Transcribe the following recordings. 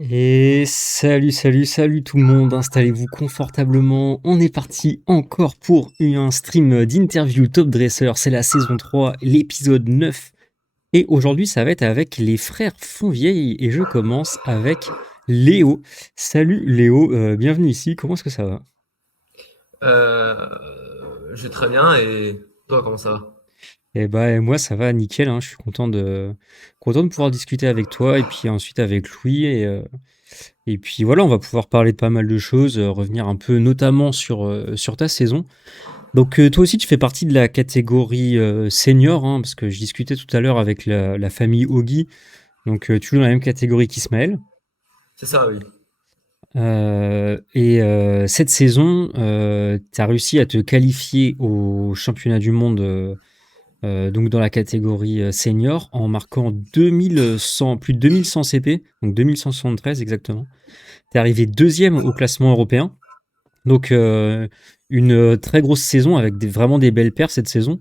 Et salut tout le monde, installez-vous confortablement. On est parti encore pour un stream d'interview Top Dresser. C'est la saison 3, l'épisode 9. Et aujourd'hui, ça va être avec les frères Fonvieille. Et je commence avec Léo. Salut Léo, bienvenue ici. Comment est-ce que ça va? Je vais très bien et toi, comment ça va? Eh ben, moi, ça va nickel, hein. Je suis content de pouvoir discuter avec toi et puis ensuite avec Louis. Et puis voilà, on va pouvoir parler de pas mal de choses, revenir un peu notamment sur ta saison. Donc toi aussi, tu fais partie de la catégorie senior, hein, parce que je discutais tout à l'heure avec la famille Ogi. Donc tu es dans la même catégorie qu'Ismaël. C'est ça, oui. Cette saison, tu as réussi à te qualifier au championnat du monde, donc dans la catégorie senior, en marquant 2100, plus de 2100 CP, donc 2173 exactement. Tu es arrivé deuxième au classement européen. Donc, une très grosse saison avec vraiment des belles perfs cette saison.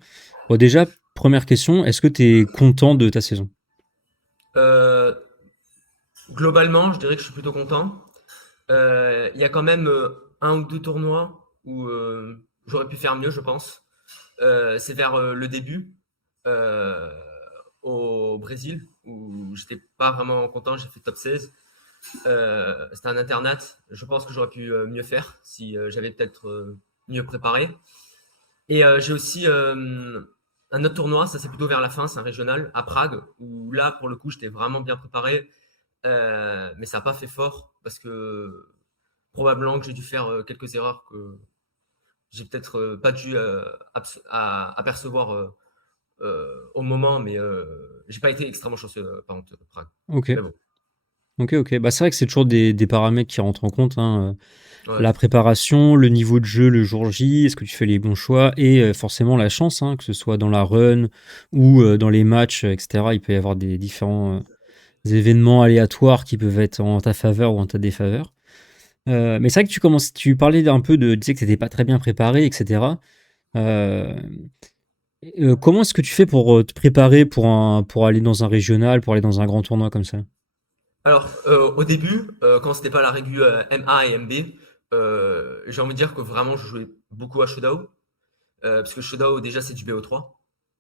Bon, déjà, première question, est-ce que tu es content de ta saison? Euh, Globalement, je dirais que je suis plutôt content. Il y a quand même un ou deux tournois où j'aurais pu faire mieux, je pense. C'est vers le début, euh, au Brésil, où j'étais pas vraiment content, j'ai fait top 16. C'était un internat. Je pense que j'aurais pu mieux faire si j'avais peut-être mieux préparé. Et j'ai aussi un autre tournoi, ça c'est plutôt vers la fin, c'est un régional à Prague, où là pour le coup j'étais vraiment bien préparé, mais ça n'a pas fait fort parce que probablement que j'ai dû faire quelques erreurs que j'ai peut-être pas dû apercevoir au moment, mais j'ai pas été extrêmement chanceux par contre Prague. Ok, Mais bon, ok. Bah, c'est vrai que c'est toujours des paramètres qui rentrent en compte, hein. ouais, La préparation, le niveau de jeu le jour J, est-ce que tu fais les bons choix et forcément la chance, hein, que ce soit dans la run ou dans les matchs, etc. Il peut y avoir des différents événements aléatoires qui peuvent être en ta faveur ou en ta défaveur. Mais c'est vrai que tu parlais un peu tu disais que t'étais pas très bien préparé, etc. Euh, Comment est-ce que tu fais pour te préparer pour aller dans un régional, pour aller dans un grand tournoi comme ça? alors, au début, quand c'était pas la régu MA et MB, j'ai envie de dire que vraiment je jouais beaucoup à Showdown. Parce que Showdown, déjà, c'est du BO3.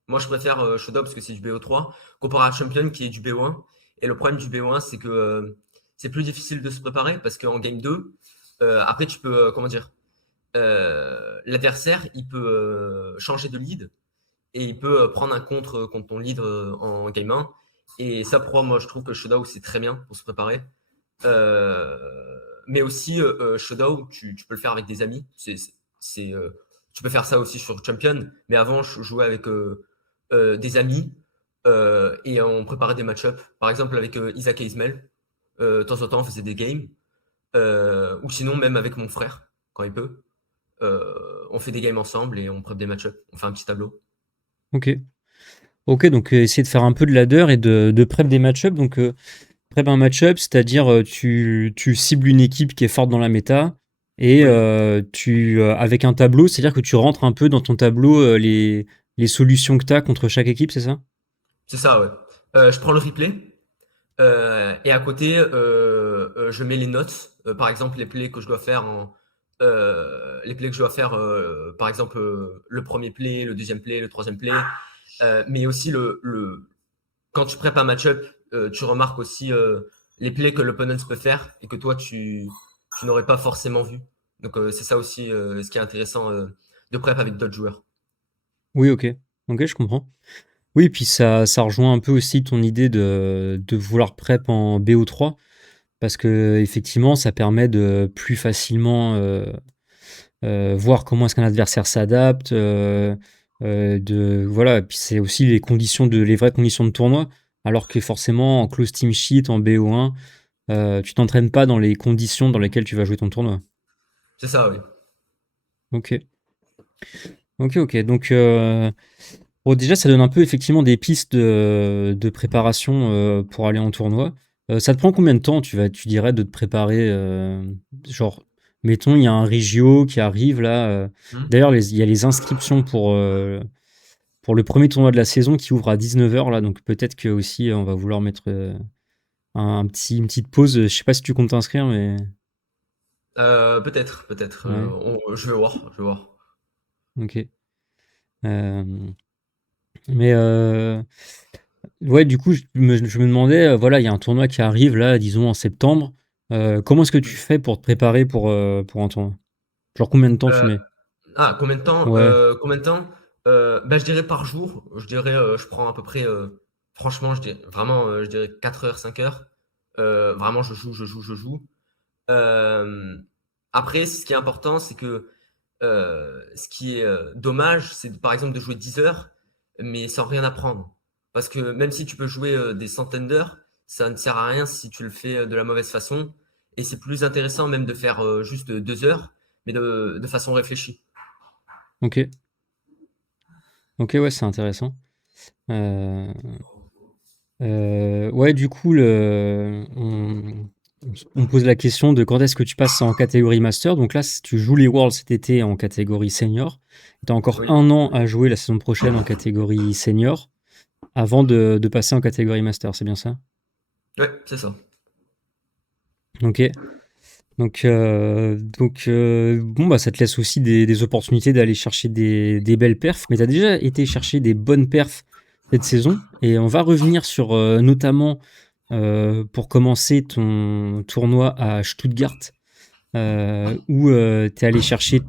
Moi, je préfère Showdown parce que c'est du BO3, comparé à Champion qui est du BO1. Et le problème du BO1, c'est que c'est plus difficile de se préparer parce qu'en game 2, après, tu peux, comment dire, l'adversaire, il peut changer de lead et il peut prendre un contre ton lead en game 1. Et ça, pour moi, je trouve que Showdown, c'est très bien pour se préparer. Euh, mais aussi, Showdown, tu peux le faire avec des amis. Tu peux faire ça aussi sur Champion. Mais avant, je jouais avec des amis et on préparait des match-ups. Par exemple, avec Isaac et Ismail. De temps en temps, on faisait des games. Ou sinon, même avec mon frère, quand il peut. On fait des games ensemble et on prépare des match-ups. On fait un petit tableau. Ok. Ok, donc essayer de faire un peu de ladder et de prep des match-ups. Donc prep un match-up, c'est-à-dire tu cibles une équipe qui est forte dans la méta et Oui, avec un tableau, c'est-à-dire que tu rentres un peu dans ton tableau les solutions que tu as contre chaque équipe, c'est ça? c'est ça, ouais. Je prends le replay. Et à côté, je mets les notes. Par exemple, les plays que je dois faire les plays que je dois faire, par exemple, le premier play, le deuxième play, le troisième play. Mais aussi quand tu prépares un match-up, tu remarques aussi les plays que l'opponent peut faire et que toi, tu n'aurais pas forcément vu. Donc, c'est ça aussi ce qui est intéressant de prep avec d'autres joueurs. Oui, ok. Ok, je comprends. Oui, puis ça rejoint un peu aussi ton idée de vouloir prep en BO3, parce que effectivement, ça permet de plus facilement voir comment est-ce qu'un adversaire s'adapte, voilà. Et puis c'est aussi les vraies conditions de tournoi, alors que forcément en close team sheet, en BO1, tu t'entraînes pas dans les conditions dans lesquelles tu vas jouer ton tournoi. C'est ça, oui. Ok, ok. Donc bon, déjà, ça donne un peu effectivement des pistes de préparation pour aller en tournoi. Ça te prend combien de temps, tu dirais, de te préparer genre, mettons, il y a un Regio qui arrive là. Hmm. D'ailleurs, il y a les inscriptions pour le premier tournoi de la saison qui ouvre à 19h là, donc peut-être que aussi on va vouloir mettre. une petite pause. Je sais pas si tu comptes t'inscrire, mais Peut-être. ouais, Je vais voir, je vais voir. ok. Euh, mais ouais, du coup, je me demandais, voilà, il y a un tournoi qui arrive là, disons en septembre. Comment est-ce que tu fais pour te préparer pour un tournoi? Genre combien de temps tu Euh, mets? Combien de temps? Ouais, Combien de temps? Bah, je dirais par jour. Je dirais, je prends à peu près, franchement, je dirais vraiment, je dirais 4 heures, 5 heures. Vraiment, je joue. Euh, Après, ce qui est important, c'est que ce qui est dommage, c'est par exemple de jouer 10 heures, mais sans rien apprendre. Parce que même si tu peux jouer des centaines d'heures, ça ne sert à rien si tu le fais de la mauvaise façon. Et c'est plus intéressant même de faire juste 2 heures, mais de façon réfléchie. ok. Ok, ouais, c'est intéressant. Euh, ouais, du coup, on me pose la question de quand est-ce que tu passes en catégorie master. Donc là, si tu joues les Worlds cet été en catégorie senior, tu as encore Oui, un an à jouer la saison prochaine en catégorie senior avant de passer en catégorie master, c'est bien ça? ouais, c'est ça. Ok. Bon, bah, ça te laisse aussi des opportunités d'aller chercher des belles perfs. Mais tu as déjà été chercher des bonnes perfs cette saison. Et on va revenir sur notamment pour commencer ton tournoi à Stuttgart, où tu es allé chercher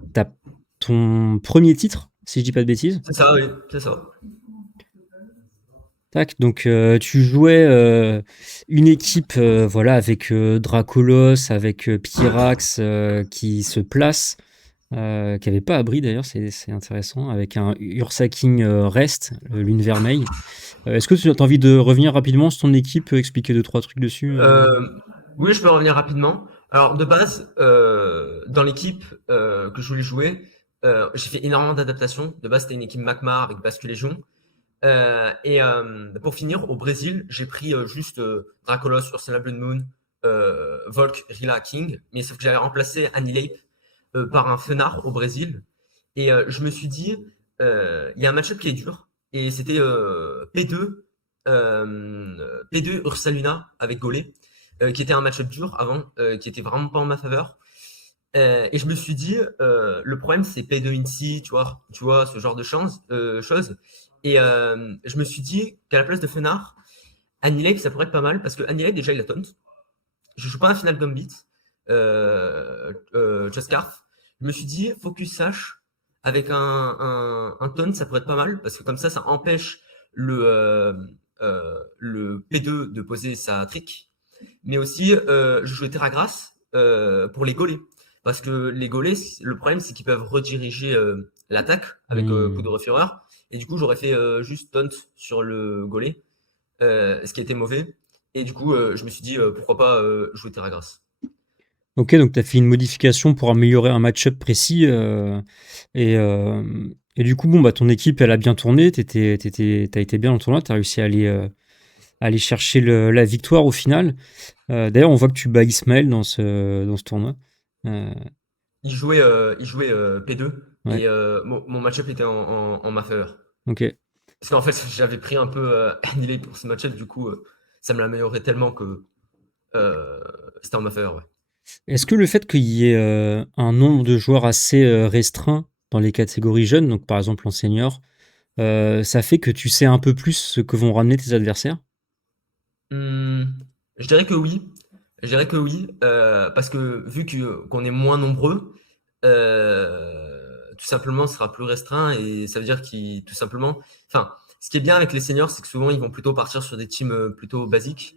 ton premier titre, si je dis pas de bêtises. C'est ça, oui, c'est ça. Tac, donc tu jouais une équipe voilà, avec Dracolos, avec Pyrax qui se place, qui avait pas abri d'ailleurs, c'est intéressant, avec un Ursa King Rest, Lune Vermeille. Est-ce que tu as envie de revenir rapidement sur ton équipe, expliquer deux, trois trucs dessus Euh, oui, je peux revenir rapidement. Alors, de base, dans l'équipe que je voulais jouer, j'ai fait énormément d'adaptations. De base, c'était une équipe Magmar avec Basque Légion. Pour finir, au Brésil, j'ai pris juste Dracolos, Ursula Blood Moon, Volk, Rila, King. Mais sauf que j'avais remplacé Annihilape par un Fenard au Brésil. Je me suis dit, il y a un match-up qui est dur. Et c'était P2 Ursaluna avec Golé, qui était un match-up dur avant, qui était vraiment pas en ma faveur. Et je me suis dit, le problème c'est P2 Incy, tu vois, ce genre de choses. Je me suis dit qu'à la place de Fenard, Annihilate ça pourrait être pas mal parce que Annihilate déjà il a taunt. Je joue pas un final Gambit, Just Scarf. Je me suis dit, Focus Sash avec un taunt ça pourrait être pas mal parce que comme ça empêche le P2 de poser sa trick. Mais aussi, je jouais Terra Grasse pour les Gaulais. Parce que les Gaulais, le problème, c'est qu'ils peuvent rediriger l'attaque avec Hmm. Poudre Fureur. Et du coup, j'aurais fait juste taunt sur le Gaulet, ce qui était mauvais. Et du coup, je me suis dit, pourquoi pas jouer Terra Grasse. Ok, donc tu as fait une modification pour améliorer un match-up précis. Et du coup, bon, bah, ton équipe, elle a bien tourné. T'as été bien dans le tournoi. Tu as réussi à aller chercher la victoire au final. D'ailleurs, on voit que tu bats Ismaël dans ce tournoi. Euh, Il jouait P2 ouais, et mon match-up était en ma faveur. ok. Parce qu'en fait, j'avais pris un peu annulé pour ce match-up, du coup, ça me l'améliorait tellement que euh, c'était en ma faveur. Ouais. Est-ce que le fait qu'il y ait un nombre de joueurs assez restreint dans les catégories jeunes, donc par exemple en senior, ça fait que tu sais un peu plus ce que vont ramener tes adversaires? Mmh, je dirais que oui. Je dirais que oui, parce que vu qu'on est moins nombreux, tout simplement, ce sera plus restreint et ça veut dire qu'ils tout simplement enfin, ce qui est bien avec les seniors, c'est que souvent, ils vont plutôt partir sur des teams, plutôt basiques.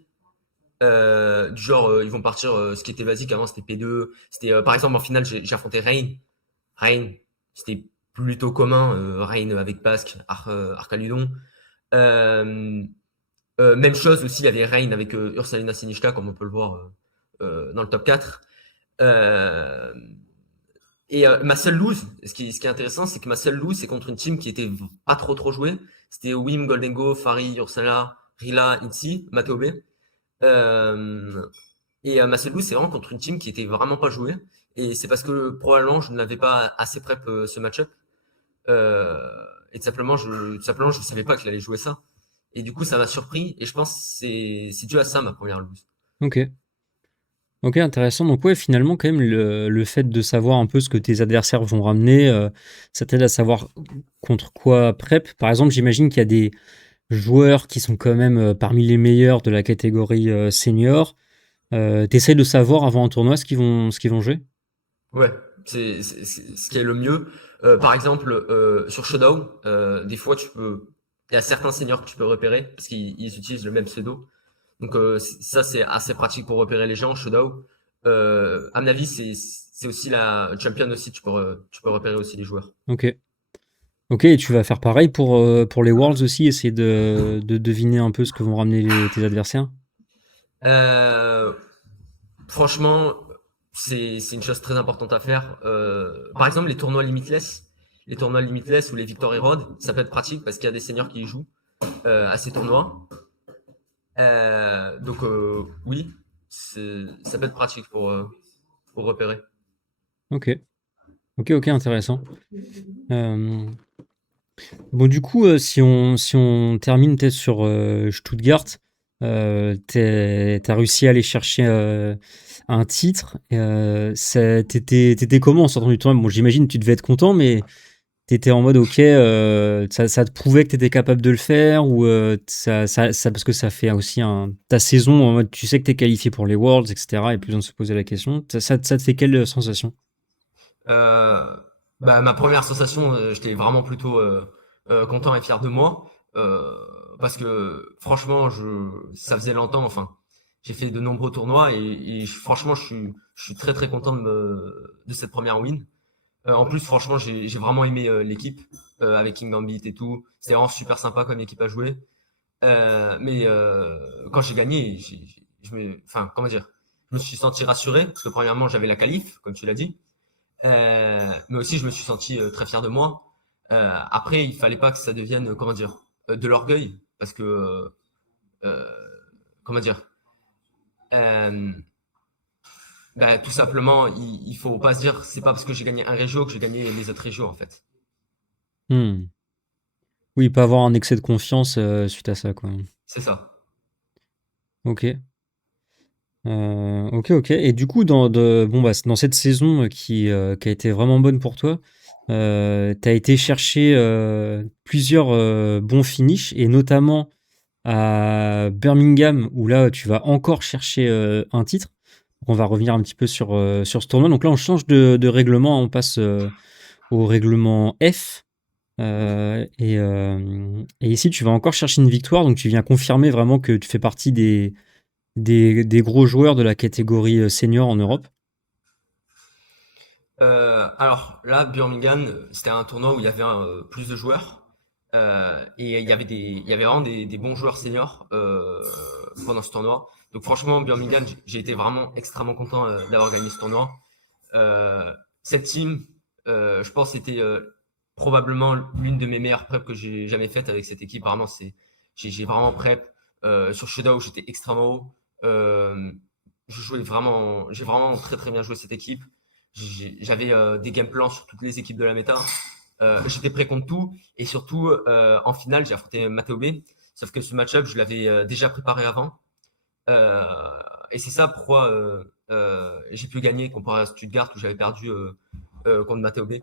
Du genre, ils vont partir, ce qui était basique avant, c'était P2. C'était, par exemple, en finale, j'ai affronté Rain. Rain, c'était plutôt commun, Rain avec Basque, Arcaludon. Hem Même chose aussi, il y avait Rain avec Ursalina Sinishka, comme on peut le voir dans le top 4. Euh, Ma seule lose, ce qui est intéressant, c'est que ma seule lose, c'est contre une team qui était pas trop jouée. C'était Wim, Goldengo, Fari, Ursala, Rila, Itzy, Matobe. Ma seule lose, c'est vraiment contre une team qui était vraiment pas jouée. Et c'est parce que probablement je n'avais pas assez prep ce match-up. Euh, et tout simplement, je savais pas qu'il allait jouer ça. Et du coup, ça m'a surpris. Et je pense que c'est dû à ça, ma première lose. Ok. Ok, intéressant. Donc ouais, finalement, quand même, le fait de savoir un peu ce que tes adversaires vont ramener, ça t'aide à savoir contre quoi prep. Par exemple, j'imagine qu'il y a des joueurs qui sont quand même parmi les meilleurs de la catégorie senior. T'essayes de savoir avant un tournoi ce qu'ils vont jouer? Ouais, c'est ce qui est le mieux. Par exemple, sur Showdown, des fois, il y a certains seniors que tu peux repérer parce qu'ils utilisent le même pseudo. Donc ça, c'est assez pratique pour repérer les gens. Showdown, à mon avis, c'est aussi la champion aussi. Tu peux repérer aussi les joueurs. Ok. Ok, et tu vas faire pareil pour les Worlds aussi, essayer de deviner un peu ce que vont ramener tes adversaires? Euh, Franchement, c'est une chose très importante à faire. Par exemple, les tournois limitless ou les Victory Road, ça peut être pratique parce qu'il y a des seniors qui y jouent à ces tournois. Donc oui, ça peut être pratique pour repérer. Ok. Ok, ok, intéressant. Euh, Bon, du coup, si on termine peut-être sur Stuttgart, t'as réussi à aller chercher un titre. T'étais comment en sortant du tournoi? Bon, j'imagine que tu devais être content, mais t'étais en mode, ok, ça te prouvait que t'étais capable de le faire, ou parce que ça fait aussi ta saison en mode, tu sais que t'es qualifié pour les Worlds, etc., et plus besoin de se poser la question. Ça te fait quelle sensation? Euh, Ma première sensation, j'étais vraiment plutôt content et fier de moi euh, parce que franchement, ça faisait longtemps. Enfin, j'ai fait de nombreux tournois franchement, je suis très très content de cette première win. En plus, franchement, j'ai vraiment aimé l'équipe avec King Gambit et tout. C'était vraiment super sympa comme équipe à jouer. Mais quand j'ai gagné, enfin, comment dire, je me suis senti rassuré parce que premièrement, j'avais la qualif, comme tu l'as dit. Mais aussi, je me suis senti très fier de moi. Après, il fallait pas que ça devienne, comment dire, de l'orgueil, parce que, euh, comment dire, euh, tout simplement, il faut pas se dire, c'est pas parce que j'ai gagné un régio que j'ai gagné les autres régios, en fait. Hmm. Oui, pas avoir un excès de confiance suite à ça, quoi. C'est ça. Ok. Ok, ok. Et du coup, bon, bah, dans cette saison qui a été vraiment bonne pour toi, tu as été chercher plusieurs bons finishes, et notamment à Birmingham, où là, tu vas encore chercher un titre. On va revenir un petit peu sur ce tournoi. Donc là, on change de règlement, on passe au règlement F. Et ici, tu vas encore chercher une victoire, donc tu viens confirmer vraiment que tu fais partie des gros joueurs de la catégorie senior en Europe. Alors là, Birmingham, c'était un tournoi où il y avait plus de joueurs. Et il y avait vraiment des bons joueurs seniors pendant ce tournoi. Donc franchement, Birmingham, j'ai été vraiment extrêmement content d'avoir gagné ce tournoi. Cette team, je pense, c'était probablement l'une de mes meilleures preps que j'ai jamais faites avec cette équipe. Vraiment, j'ai vraiment prep. Sur Shadow, j'étais extrêmement haut. J'ai vraiment très très bien joué cette équipe. J'avais des game plans sur toutes les équipes de la méta. J'étais prêt contre tout. Et surtout, en finale, j'ai affronté Matteo B. Sauf que ce match-up, je l'avais déjà préparé avant. Euh, et c'est ça pourquoi j'ai pu gagner comparé à Stuttgart où j'avais perdu contre Matteo B.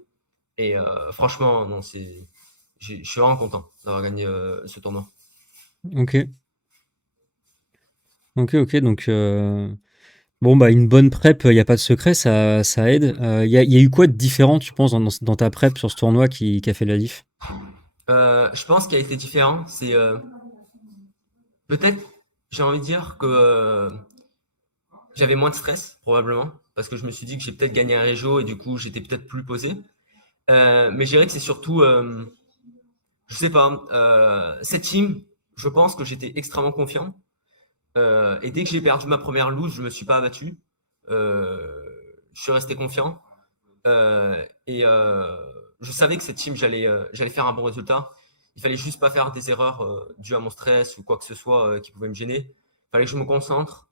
Et franchement, non, je suis vraiment content d'avoir gagné ce tournoi. Ok, ok, ok. Donc, bon, bah, une bonne prep, il n'y a pas de secret, ça aide. Il y a eu quoi de différent, tu penses, dans ta prep sur ce tournoi qui a fait la diff? Je pense qu'il a été différent. C'est peut-être, j'ai envie de dire que j'avais moins de stress, probablement, parce que je me suis dit que j'ai peut-être gagné un régio et du coup, j'étais peut-être plus posé. Mais je dirais que c'est surtout, je sais pas, cette team, je pense que j'étais extrêmement confiant. Et dès que j'ai perdu ma première loose, je me suis pas abattu. Je suis resté confiant. Je savais que cette team, j'allais faire un bon résultat. Il fallait juste pas faire des erreurs dues à mon stress ou quoi que ce soit qui pouvait me gêner. Il fallait que je me concentre.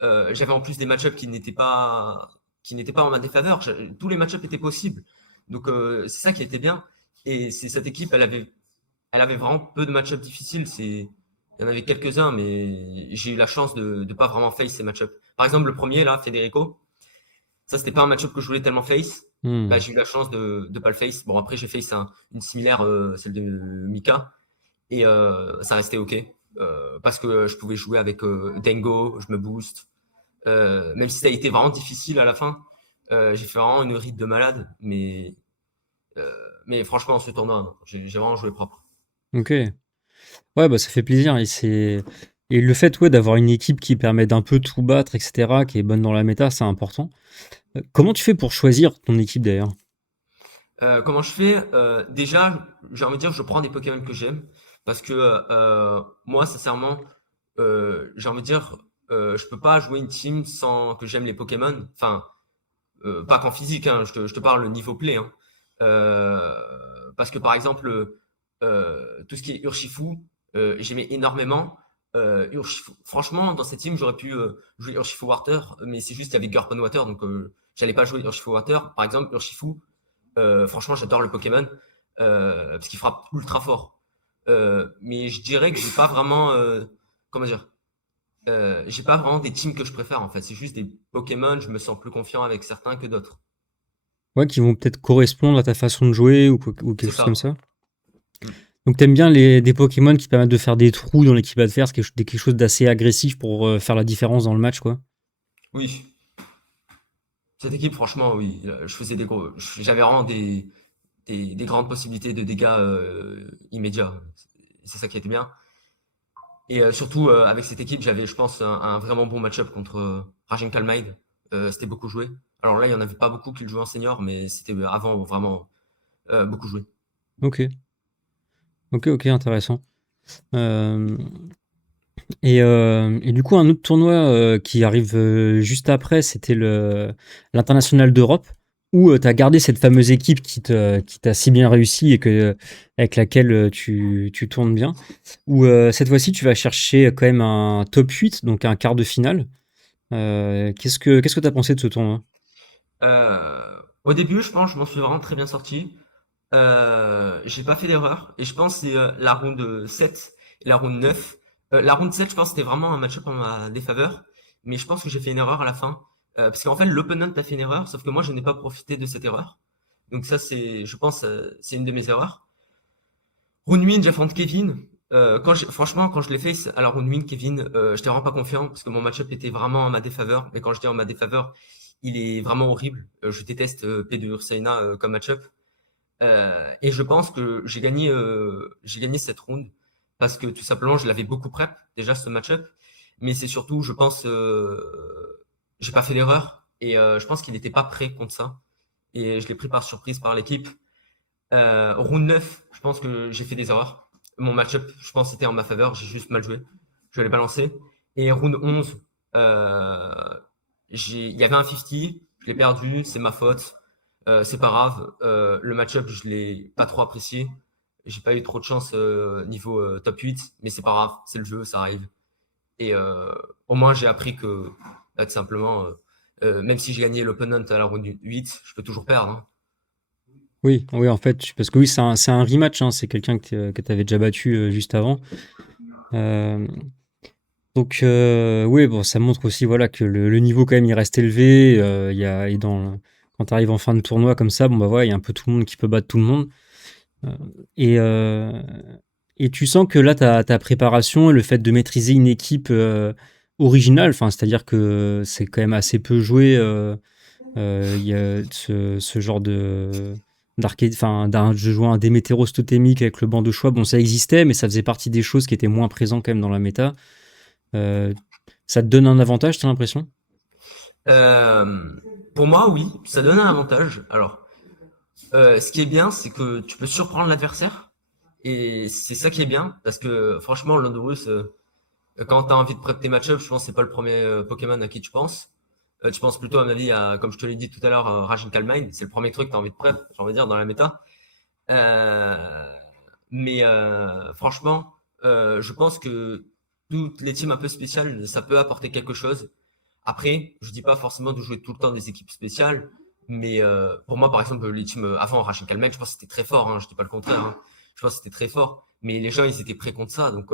J'avais en plus des match-ups qui n'étaient pas en ma défaveur. Tous les match-ups étaient possibles. Donc c'est ça qui était bien. Et c'est cette équipe, elle avait vraiment peu de match-ups difficiles. Il y en avait quelques-uns, mais j'ai eu la chance de pas vraiment face ces match-ups. Par exemple, le premier, là, Federico, ça, c'était pas un match-up que je voulais tellement face. Bah, Mmh. j'ai eu la chance de pas le face. Bon, après, j'ai face une similaire, celle de Mika, et ça restait OK. Parce que je pouvais jouer avec Dengo, je me booste. Même si ça a été vraiment difficile à la fin, j'ai fait vraiment une read de malade, euh, mais franchement, ce tournoi, non, j'ai vraiment joué propre. OK. Ouais, bah, ça fait plaisir et le fait, ouais, d'avoir une équipe qui permet d'un peu tout battre et cetera, qui est bonne dans la méta, c'est important. Comment tu fais pour choisir ton équipe d'ailleurs? Comment je fais? Déjà, j'ai envie de dire, je prends des Pokémon que j'aime. Parce que moi, sincèrement, j'ai envie de dire, je peux pas jouer une team sans que j'aime les Pokémon. Enfin, pas qu'en physique, hein, je te parle niveau play. Hein. Parce que par exemple, tout ce qui est Urshifu, j'aimais énormément. Franchement, dans cette team, j'aurais pu jouer Urshifu Water, mais c'est juste qu'il y avait Gurpon Water, donc j'allais pas jouer Urshifu Water. Par exemple, Urshifu, franchement, j'adore le Pokémon parce qu'il frappe ultra fort. Mais je dirais que j'ai pas vraiment, comment dire, j'ai pas vraiment des teams que je préfère en fait. C'est juste des Pokémon, je me sens plus confiant avec certains que d'autres. Ouais, qui vont peut-être correspondre à ta façon de jouer ou quelque C'est chose comme ça. ça? Mm. Donc t'aimes bien des Pokémon qui permettent de faire des trous dans l'équipe adverse, quelque chose d'assez agressif pour faire la différence dans le match, quoi. Oui, cette équipe, franchement, oui, j'avais vraiment des grandes possibilités de dégâts immédiats. C'est ça qui était bien. Et surtout, avec cette équipe, j'avais, je pense, un vraiment bon match-up contre Rajin Kalmaid. C'était beaucoup joué. Alors là, il n'y en avait pas beaucoup qui le jouaient en senior, mais c'était avant vraiment beaucoup joué. Ok, ok, intéressant. Euh, et du coup, un autre tournoi qui arrive juste après, c'était l'international d'Europe, où tu as gardé cette fameuse équipe qui t'a si bien réussi et avec laquelle tu tournes bien. Où cette fois-ci, tu vas chercher quand même un top 8, donc un quart de finale. Qu'est-ce que tu as pensé de ce tournoi? Au début, je pense, je m'en suis vraiment très bien sorti. J'ai pas fait d'erreur. Et je pense que c'est la round 7 et la round 9. La round 7, je pense que c'était vraiment un match-up en ma défaveur. Mais je pense que j'ai fait une erreur à la fin. Parce qu'en fait, l'opponent a fait une erreur, sauf que moi, je n'ai pas profité de cette erreur. Donc ça, je pense, c'est une de mes erreurs. Runwin, j'affronte Kevin. Franchement, quand je l'ai fait à la Runwin, Kevin, j'étais vraiment pas confiant parce que mon match-up était vraiment en ma défaveur. Mais quand je dis en ma défaveur, il est vraiment horrible. Je déteste P2 Ursaina comme match-up. Et je pense que j'ai gagné cette round parce que tout simplement, je l'avais beaucoup prep déjà ce match-up. Mais c'est surtout, je pense, j'ai pas fait d'erreur et je pense qu'il n'était pas prêt contre ça. Et je l'ai pris par surprise par l'équipe. Round 9, je pense que j'ai fait des erreurs. Mon match-up, je pense, était en ma faveur. J'ai juste mal joué. Je l'ai balancé. Et round 11, il y avait un 50. Je l'ai perdu. C'est ma faute. C'est pas grave. Le match-up, je l'ai pas trop apprécié. J'ai pas eu trop de chance niveau top 8. Mais c'est pas grave. C'est le jeu. Ça arrive. Et au moins, j'ai appris que, tout simplement, même si j'ai gagné l'opponent à la round 8, je peux toujours perdre. Hein. Oui, oui, en fait, parce que oui, c'est un rematch, hein, c'est quelqu'un que tu avais déjà battu juste avant. Euh, donc, oui, bon, ça montre aussi voilà, que le niveau, quand même, il reste élevé. Quand tu arrives en fin de tournoi comme ça, bon, bah, voilà, il y a un peu tout le monde qui peut battre tout le monde. Euh, et, euh, et tu sens que là, ta préparation et le fait de maîtriser une équipe originale, enfin, c'est-à-dire que c'est quand même assez peu joué. Il y a ce genre d'arcade, enfin, de jouer un Démétéros totémique avec le banc de choix. Bon, ça existait, mais ça faisait partie des choses qui étaient moins présentes quand même dans la méta. Euh, Ça te donne un avantage, t'as l'impression? Euh, pour moi, oui, ça donne un avantage. Alors, ce qui est bien, c'est que tu peux surprendre l'adversaire. Et c'est ça qui est bien, parce que franchement, Landorus, quand tu as envie de prep tes match-ups, je pense que c'est pas le premier Pokémon à qui tu penses. Tu penses plutôt, à mon avis, comme je te l'ai dit tout à l'heure, Raging Calmine. C'est le premier truc que tu as envie de prep, j'ai envie de dire, dans la méta. Euh, mais franchement, je pense que toutes les teams un peu spéciales, ça peut apporter quelque chose. Après, je dis pas forcément de jouer tout le temps des équipes spéciales, mais pour moi, par exemple, les teams avant Rachel Kalman, je pense que c'était très fort. Hein, je dis pas le contraire. Hein, je pense que c'était très fort, mais les gens, ils étaient prêts contre ça, donc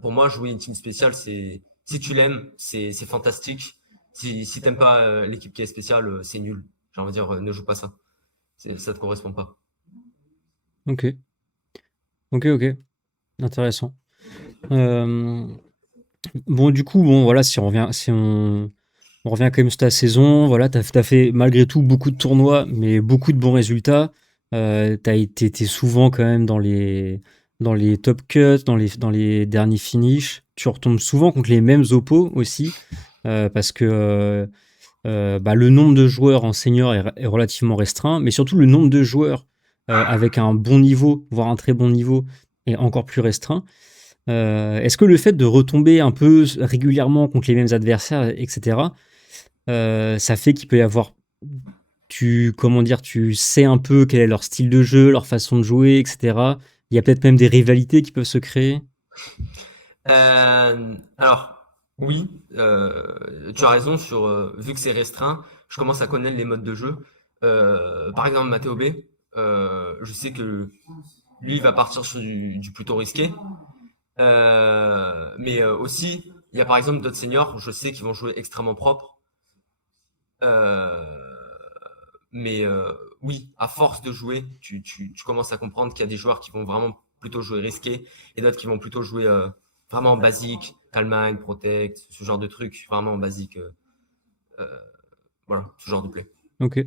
Pour moi, jouer une team spéciale, c'est si tu l'aimes, c'est fantastique. Si t'aimes pas l'équipe qui est spéciale, c'est nul. J'ai envie de dire, ne joue pas ça. Ça te correspond pas. Ok, ok, ok, intéressant. Euh, bon, du coup, bon, voilà, si on revient quand même sur ta saison, voilà, t'as fait malgré tout beaucoup de tournois, mais beaucoup de bons résultats. T'es souvent quand même dans les top cuts, dans les derniers finishes. Tu retombes souvent contre les mêmes oppos aussi, parce que bah, le nombre de joueurs en senior est relativement restreint, mais surtout le nombre de joueurs avec un bon niveau, voire un très bon niveau, est encore plus restreint. Est-ce que le fait de retomber un peu régulièrement contre les mêmes adversaires, etc., ça fait qu'il peut y avoir, comment dire, tu sais un peu quel est leur style de jeu, leur façon de jouer, etc. Il y a peut-être même des rivalités qui peuvent se créer. Alors, oui, tu as raison sur vu que c'est restreint, je commence à connaître les modes de jeu. Par exemple, Matteo B, je sais que lui il va partir sur du plutôt risqué. Mais aussi, il y a par exemple d'autres seniors, je sais qu'ils vont jouer extrêmement propre. Euh, mais oui, à force de jouer, tu commences à comprendre qu'il y a des joueurs qui vont vraiment plutôt jouer risqué et d'autres qui vont plutôt jouer vraiment basique, calm mind, protect, ce genre de trucs, vraiment basique. Euh, voilà, ce genre de play. Ok,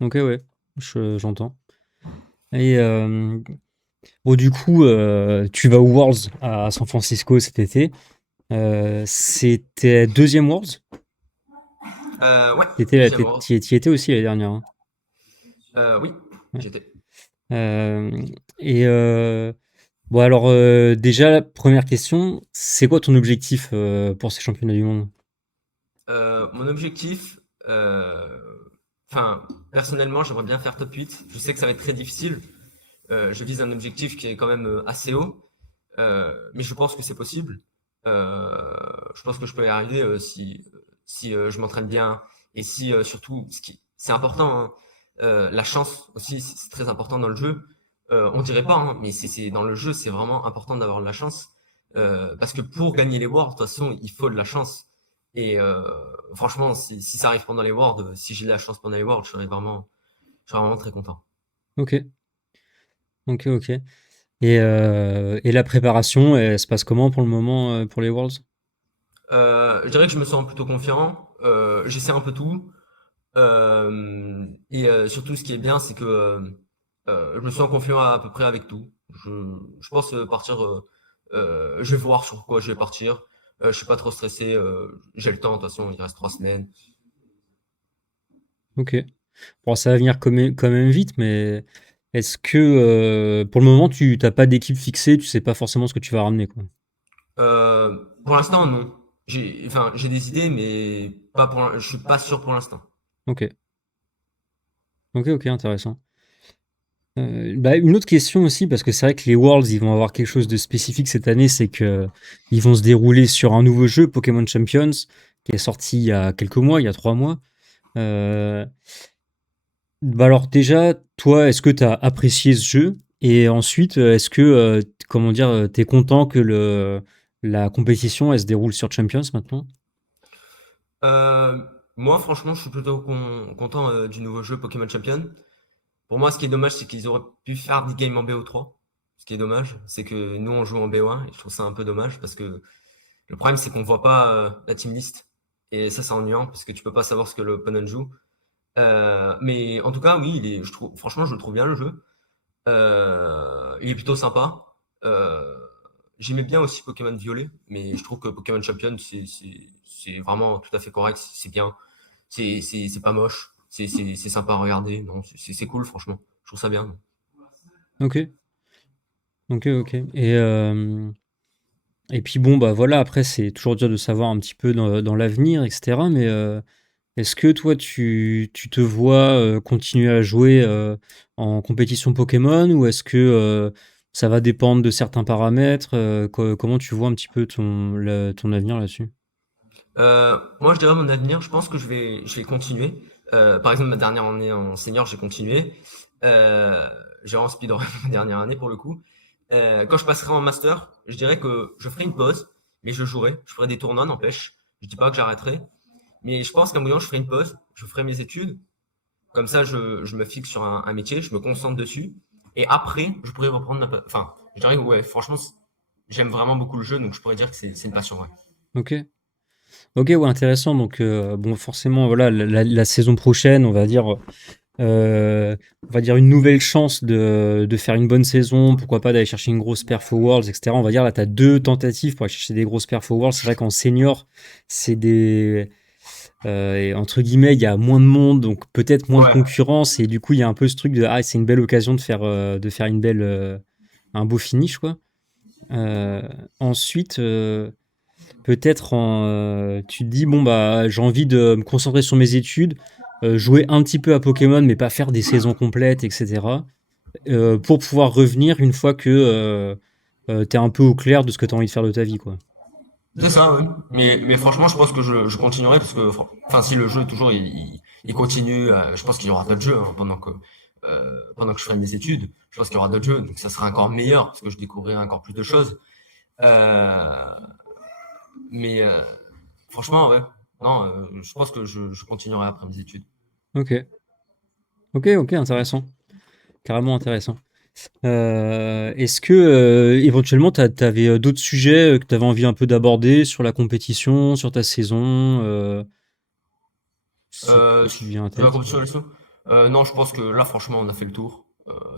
ok, ouais, j'entends. Et bon, du coup, tu vas aux Worlds à San Francisco cet été. C'était deuxième Worlds. Ouais, T'étais, deuxième round. t'y étais aussi l'année dernière, hein. Oui, Ouais. j'étais. Euh, et bon, alors déjà, la première question, c'est quoi ton objectif pour ces championnats du monde? Mon objectif, enfin, personnellement, j'aimerais bien faire top 8. Je sais que ça va être très difficile. Je vise un objectif qui est quand même assez haut, mais je pense que c'est possible. Je pense que je peux y arriver si je m'entraîne bien et si surtout, c'est important, hein, la chance aussi, c'est très important dans le jeu. On dirait pas, hein, mais c'est dans le jeu, c'est vraiment important d'avoir de la chance. Parce que pour gagner les Worlds, de toute façon, il faut de la chance. Et franchement, si ça arrive pendant les Worlds, si j'ai de la chance pendant les Worlds, je serais vraiment très content. Ok, ok, ok. Et la préparation, elle se passe comment pour le moment pour les Worlds? Je dirais que je me sens plutôt confiant. J'essaie un peu tout. Et surtout, ce qui est bien, c'est que je me sens confiant à peu près avec tout. Je pense partir. Je vais voir sur quoi je vais partir. Je suis pas trop stressé. J'ai le temps. De toute façon, il reste 3 semaines. Ok. Bon, ça va venir quand même vite, mais est-ce que pour le moment, tu n'as pas d'équipe fixée, tu sais pas forcément ce que tu vas ramener, quoi. Pour l'instant, non. J'ai des idées, mais pas je suis pas sûr pour l'instant. Ok, ok, ok, intéressant. Bah, une autre question aussi, parce que c'est vrai que les Worlds, ils vont avoir quelque chose de spécifique cette année, c'est que ils vont se dérouler sur un nouveau jeu, Pokémon Champions, qui est sorti il y a quelques mois, il y a 3 mois. Euh, Bah alors déjà, toi, est-ce que tu as apprécié ce jeu? Et ensuite, est-ce que, comment dire, t'es content que la compétition, elle se déroule sur Champions maintenant? Euh, Moi, franchement, je suis plutôt content du nouveau jeu Pokémon Champion. Pour moi, ce qui est dommage, c'est qu'ils auraient pu faire des games en BO3. Ce qui est dommage, c'est que nous, on joue en BO1 et je trouve ça un peu dommage parce que le problème, c'est qu'on voit pas la team list. Et ça, c'est ennuyant parce que tu peux pas savoir ce que l'opponent joue. Mais en tout cas, oui, franchement, je le trouve bien le jeu. Il est plutôt sympa. Euh, J'aimais bien aussi Pokémon Violet, mais je trouve que Pokémon Champion, c'est vraiment tout à fait correct. C'est bien. C'est pas moche. C'est sympa à regarder. Non, c'est cool, franchement. Je trouve ça bien. Ok, ok, ok. Et puis bon, bah voilà, après, c'est toujours dur de savoir un petit peu dans l'avenir, etc. Mais est-ce que toi, tu te vois continuer à jouer en compétition Pokémon ou est-ce que ça va dépendre de certains paramètres? Comment tu vois un petit peu ton avenir là-dessus? Moi, je dirais mon avenir, je pense que je vais continuer. Par exemple, ma dernière année en senior, j'ai continué. J'ai en speedrun ma dernière année pour le coup. Quand je passerai en master, je dirais que je ferai une pause, mais je jouerai. Je ferai des tournois, n'empêche. Je dis pas que j'arrêterai. Mais je pense qu'à un moment, je ferai une pause, je ferai mes études. Comme ça, je me fixe sur un métier, je me concentre dessus. Et après, je pourrais reprendre Enfin, je dirais que, ouais, franchement, j'aime vraiment beaucoup le jeu, donc je pourrais dire que c'est une passion, ouais. Ok. Ok, ouais, intéressant. Donc, bon, forcément, voilà, la saison prochaine, on va dire une nouvelle chance de faire une bonne saison, pourquoi pas d'aller chercher une grosse perf au Worlds, etc. On va dire là, tu as deux tentatives pour aller chercher des grosses perfs au Worlds. C'est vrai qu'en senior, c'est des. Et entre guillemets, il y a moins de monde, donc peut-être moins de Ouais, concurrence, et du coup, il y a un peu ce truc de ah, c'est une belle occasion de faire un beau finish, quoi. Euh, ensuite, peut-être tu te dis bon bah j'ai envie de me concentrer sur mes études, jouer un petit peu à Pokémon mais pas faire des saisons complètes, etc. Pour pouvoir revenir une fois que t'es un peu au clair de ce que t'as envie de faire de ta vie, quoi. c'est ça, oui. Mais franchement, je pense que je continuerai parce que, enfin, si le jeu toujours il continue, je pense qu'il y aura d'autres jeux hein, pendant que je ferai mes études. Je pense qu'il y aura d'autres jeux, donc ça sera encore meilleur parce que je découvrirai encore plus de choses. Euh, mais franchement, ouais. Non, je pense que je continuerai après mes études. Ok, ok, ok, intéressant, carrément intéressant. Est-ce que éventuellement t'avais d'autres sujets que t'avais envie un peu d'aborder sur la compétition, sur ta saison, si te vient en Sur la tête? compétition et tout. Non, je pense que là, franchement, on a fait le tour.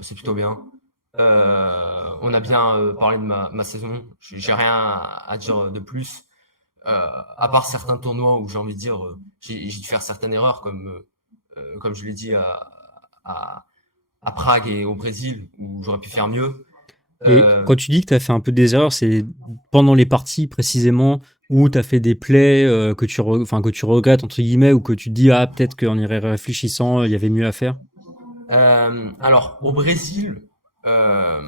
C'est plutôt bien. On a bien parlé de ma saison. J'ai rien à dire de plus. À part certains tournois où j'ai envie de dire, j'ai dû faire certaines erreurs, comme je l'ai dit à, à Prague et au Brésil, où j'aurais pu faire mieux. Et Euh, quand tu dis que tu as fait un peu des erreurs, c'est pendant les parties précisément où tu as fait des plays enfin, que tu regrettes, entre guillemets, ou que tu te dis, ah, peut-être qu'en y réfléchissant, il y avait mieux à faire. alors, au Brésil, euh,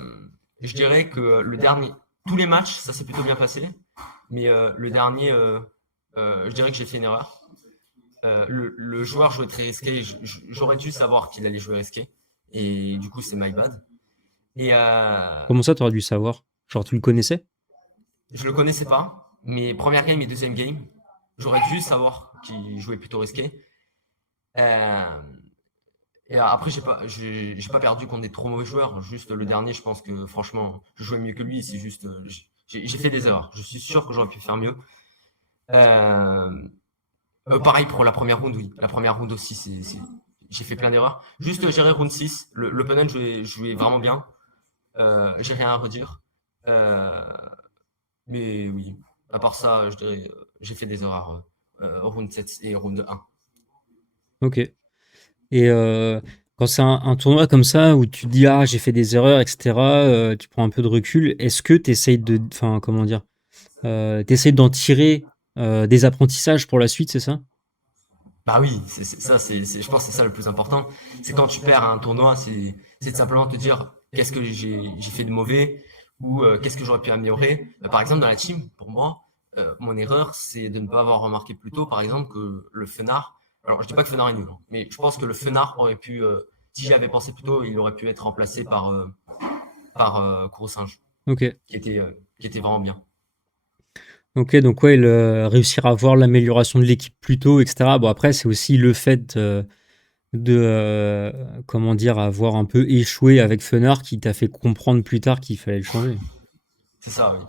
je dirais que tous les matchs, ça s'est plutôt bien passé. Mais le dernier, je dirais que j'ai fait une erreur. Le joueur jouait très risqué. J'aurais dû savoir qu'il allait jouer risqué. Et du coup, c'est my bad. Et Comment ça, tu aurais dû savoir? Genre, tu le connaissais? je le connaissais pas. Mais première game et deuxième game, j'aurais dû savoir qu'il jouait plutôt risqué. Euh, et après, j'ai pas perdu contre des trop mauvais joueurs. Juste le dernier, je pense que franchement, je jouais mieux que lui. C'est juste, j'ai fait des erreurs. Je suis sûr que j'aurais pu faire mieux. Euh, pareil pour la première round, oui. La première round aussi, j'ai fait plein d'erreurs. Juste gérer round 6. L'open jouait vraiment bien. J'ai rien à redire. Euh, mais oui, à part ça, je dirais, j'ai fait des erreurs round 7 et round 1. Ok. Et quand c'est un tournoi comme ça où tu te dis, ah, j'ai fait des erreurs, etc., tu prends un peu de recul, est-ce que tu essayes enfin, comment dire, t'essayes d'en tirer des apprentissages pour la suite, c'est ça? Bah oui, ça, je pense que c'est ça le plus important. C'est quand tu perds un tournoi, c'est de simplement te dire qu'est-ce que j'ai fait de mauvais ou qu'est-ce que j'aurais pu améliorer. Par exemple, dans la team, pour moi, mon erreur, c'est de ne pas avoir remarqué plus tôt, par exemple, que le Fenard. Alors, je dis pas que Fenard est nul, hein, mais je pense que le Fenard aurait pu, si j'y avais pensé plus tôt, il aurait pu être remplacé par Singe, Ok. qui était vraiment bien. Ok, donc ouais, réussir à voir l'amélioration de l'équipe plus tôt, etc. Bon, après, c'est aussi le fait comment dire, avoir un peu échoué avec Fenard qui t'a fait comprendre plus tard qu'il fallait le changer. C'est ça, oui.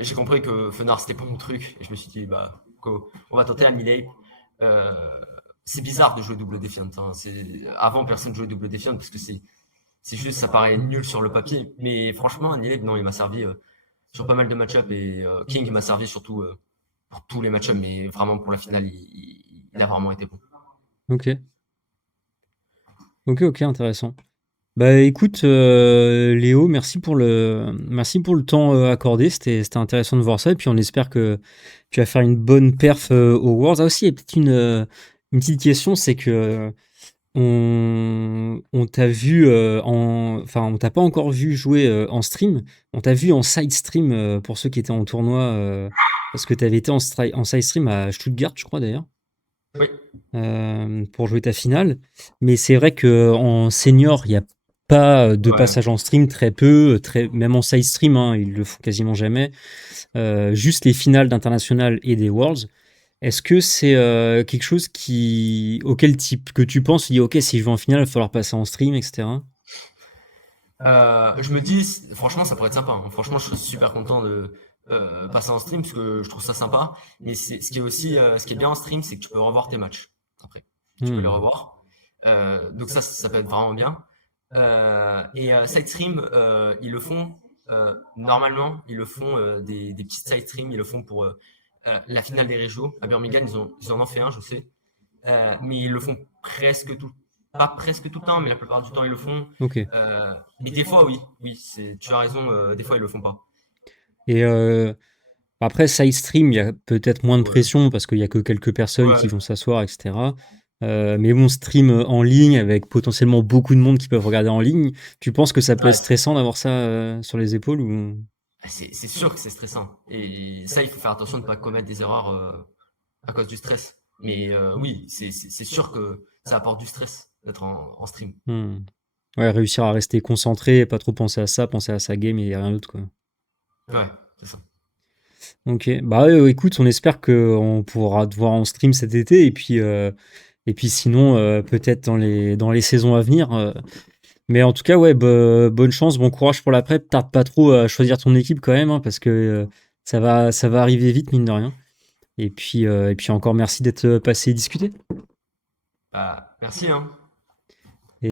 J'ai compris que Fenard c'était pas mon truc et je me suis dit bah on va tenter un Millet. Euh, c'est bizarre de jouer double Defiant. Hein. Avant personne jouait double Defiant parce que c'est juste ça paraît nul sur le papier. Mais franchement Annihilate non il m'a servi sur pas mal de match-up et King m'a servi surtout pour tous les match-up mais vraiment pour la finale il a vraiment été bon. Ok, ok, ok, intéressant. Bah écoute, Léo, merci pour le temps accordé. C'était intéressant de voir ça. Et puis on espère que tu vas faire une bonne perf aux Worlds. Ah aussi, il y a peut-être une petite question, c'est que on t'a vu enfin, on t'a pas encore vu jouer en stream. On t'a vu en side stream pour ceux qui étaient en tournoi, parce que tu avais été en side stream à Stuttgart, je crois d'ailleurs, Oui, pour jouer ta finale. Mais c'est vrai que en senior, il y a pas de Ouais. passage en stream, très peu, même en side stream, hein, ils le font quasiment jamais. Juste les finales d'international et des Worlds. Est-ce que c'est quelque chose que tu penses, tu dis ok, si je vais en finale, il va falloir passer en stream, etc. Je me dis, franchement, ça pourrait être sympa, hein. Franchement, je serais super content de passer en stream parce que je trouve ça sympa. Mais ce qui est aussi, ce qui est bien en stream, c'est que tu peux revoir tes matchs après. Tu peux les Hmm. revoir. Donc ça peut être vraiment bien. Et side stream, ils le font normalement, ils le font des petits side streams, ils le font pour la finale des régios. À Birmingham, ils en ont fait un, je sais. Mais ils le font pas presque tout le temps, mais la plupart du temps ils le font. Ok. Mais des fois, oui, tu as raison, des fois ils le font pas. Et après, side stream, il y a peut-être moins de Ouais, pression parce qu'il y a que quelques personnes qui ouais, vont s'asseoir, etc. Mais bon, stream en ligne avec potentiellement beaucoup de monde qui peuvent regarder en ligne, tu penses que ça peut être ouais. stressant d'avoir ça sur les épaules ou... C'est sûr que c'est stressant. Et ça, il faut faire attention de ne pas commettre des erreurs à cause du stress. Mais oui, c'est sûr que ça apporte du stress d'être en stream. Hmm. Ouais, réussir à rester concentré, pas trop penser à sa game et rien d'autre, quoi. Ouais, c'est ça. Ok, bah écoute, on espère qu'on pourra te voir en stream cet été et puis sinon peut-être dans les saisons à venir. Mais en tout cas, ouais, bonne chance, bon courage pour l'après. Tarde pas trop à choisir ton équipe quand même, hein, parce que ça va arriver vite mine de rien. Et puis encore merci d'être passé discuter. Bah, merci, hein.